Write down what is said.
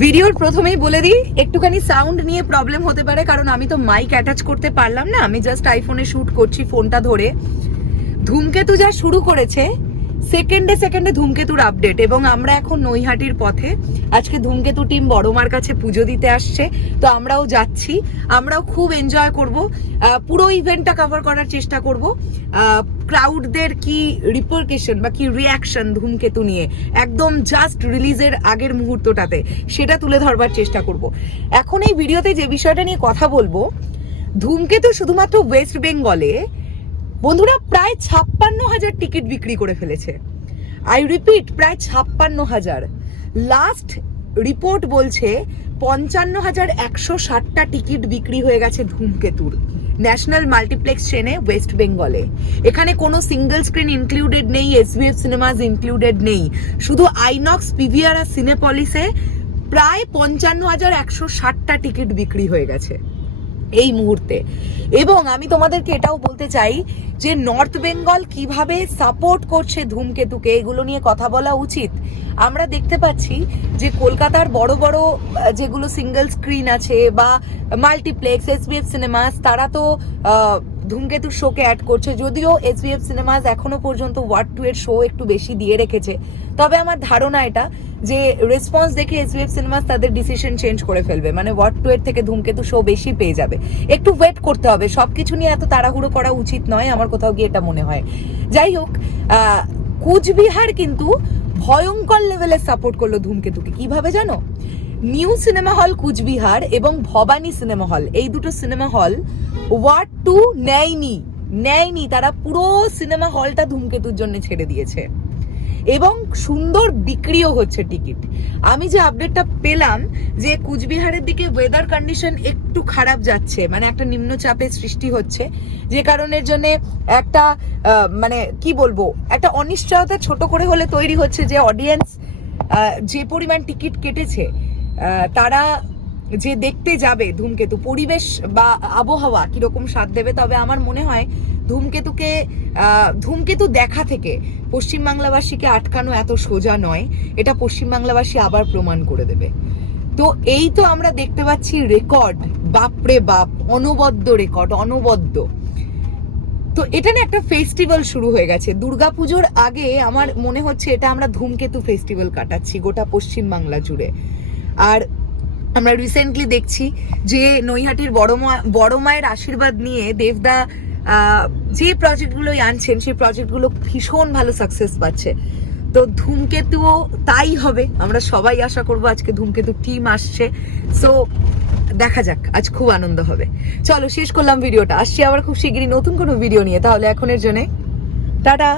ভিডিওর প্রথমেই বলে দিই, একটুখানি সাউন্ড নিয়ে প্রবলেম হতে পারে, কারণ আমি তো মাইক অ্যাটাচ করতে পারলাম না। আমি জাস্ট আইফোনে শ্যুট করছি ফোনটা ধরে। ধূমকেতু যা শুরু করেছে সেকেন্ডে সেকেন্ডে ধূমকেতুর আপডেট এবং আমরা এখন নৈহাটির পথে। আজকে ধূমকেতু টিম বড়মার কাছে পুজো দিতে আসছে, তো আমরাও যাচ্ছি। আমরাও খুব এনজয় করব। পুরো ইভেন্টটা কভার করার চেষ্টা করব। ক্রাউডদের কি রিপার্কেশন বা কি রিয়াকশন ধূমকেতু নিয়ে? একদম জাস্ট রিলিজের আগের মুহূর্তটাতে। সেটা তুলে ধরবার চেষ্টা করব। এখন এই ভিডিওতে যে বিষয়টা নিয়ে কথা বলব, ধূমকেতু শুধুমাত্র ওয়েস্ট বেঙ্গলে বন্ধুরা, প্রায় ছাপ্পান্ন হাজার টিকিট বিক্রি করে ফেলেছে। আই রিপিট প্রায় ছাপ্পান্ন হাজার। লাস্ট রিপোর্ট বলছে, পঞ্চান্ন হাজার একশো ষাটটা টিকিট বিক্রি হয়ে গেছে ধূমকেতুর ন্যাশনাল মাল্টিপ্লেক্স ট্রেনে ওয়েস্ট বেঙ্গলে এখানে কোনো সিঙ্গেল স্ক্রিন ইনক্লুডেড নেই এসবিএফ সিনেমাস ইনক্লুডেড নেই। শুধু আইনক্স পিভিআর আর সিনেপলিসে প্রায় পঞ্চান্ন হাজার একশো ষাটটা টিকিট বিক্রি হয়ে গেছে। এই মুহূর্তে। এবং আমি তোমাদেরকে এটাও বলতে চাই যে নর্থ বেঙ্গল কীভাবে সাপোর্ট করছে ধূমকেতুকে, এগুলো নিয়ে কথা বলা উচিত। আমরা দেখতে পাচ্ছি যে কলকাতার বড় বড় যেগুলো সিঙ্গেল স্ক্রিন আছে বা মাল্টিপ্লেক্স এসবিএফ সিনেমাস তারা তো ধূমকেতুর শোকে অ্যাড করছে। যদিও এসবিএফ সিনেমাস এখনও পর্যন্ত ওয়ার্ড টু এর শো একটু বেশি দিয়ে রেখেছে। তবে আমার ধারণা এটা যে রেসপন্স দেখে এসবিএফ সিনেমাস তাদের ডিসিশন চেঞ্জ করে ফেলবে। মানে ওয়ার্ড টু এর থেকে ধূমকেতু শো বেশি পেয়ে যাবে। একটু ওয়েট করতে হবে। সবকিছু নিয়ে এত তাড়াহুড়ো করা উচিত নয় আমার কোথাও গিয়ে এটা মনে হয়। যাই হোক কুচবিহার কিন্তু ভয়ঙ্কর লেভেলে সাপোর্ট করল ধূমকেতুকে। কীভাবে জানো? নিউ সিনেমা হল কুচবিহার এবং ভবানী সিনেমা হল এই দুটো সিনেমা হল ওয়ার্ড টু নেয়নি। নেয়নি, তারা পুরো সিনেমা হলটা ধূমকেতুর জন্য ছেড়ে দিয়েছে। এবং সুন্দর বিক্রিও হচ্ছে টিকিট। আমি যে আপডেটটা পেলাম যে কুচবিহারের দিকে ওয়েদার কন্ডিশন একটু খারাপ যাচ্ছে মানে একটা নিম্নচাপের সৃষ্টি হচ্ছে, যে কারণের জন্য একটা মানে কি বলব, একটা অনিশ্চয়তা ছোট করে হলে তৈরি হচ্ছে যে অডিয়েন্স যে পরিমাণ টিকিট কেটেছে তারা যে দেখতে যাবে ধূমকেতু, পরিবেশ বা আবহাওয়া কীরকম সাথ দেবে, তবে আমার মনে হয় ধূমকেতুকে ধূমকেতু দেখা থেকে পশ্চিমবাংলাবাসীকে আটকানো এত সোজা নয়, এটা পশ্চিমবাংলাবাসী আবার প্রমাণ করে দেবে। তো এই তো আমরা দেখতে পাচ্ছি রেকর্ড, বাপরে বাপ, অনবদ্য রেকর্ড, অনবদ্য। তো এটা না একটা ফেস্টিভ্যাল শুরু হয়ে গেছে। দুর্গাপুজোর আগে আমার মনে হচ্ছে এটা আমরা ধূমকেতু ফেস্টিভ্যাল কাটাচ্ছি গোটা পশ্চিম বাংলা জুড়ে। আর আমরা রিসেন্টলি দেখছি যে নৈহাটির বড় মা- বড় মায়ের আশীর্বাদ নিয়ে দেবদা যে প্রজেক্টগুলোই আনছেন, সেই প্রজেক্টগুলো ভীষণ ভালো সাকসেস পাচ্ছে। তো ধূমকেতুও তাই হবে, আমরা সবাই আশা করব আজকে ধূমকেতু টিম আসছে। সো দেখা যাক, আজ খুব আনন্দ হবে। চলো, শেষ করলাম ভিডিওটা। আসছি আবার খুব শিগগিরই নতুন কোনো ভিডিও নিয়ে, তাহলে এখনের জন্যে। টাটা!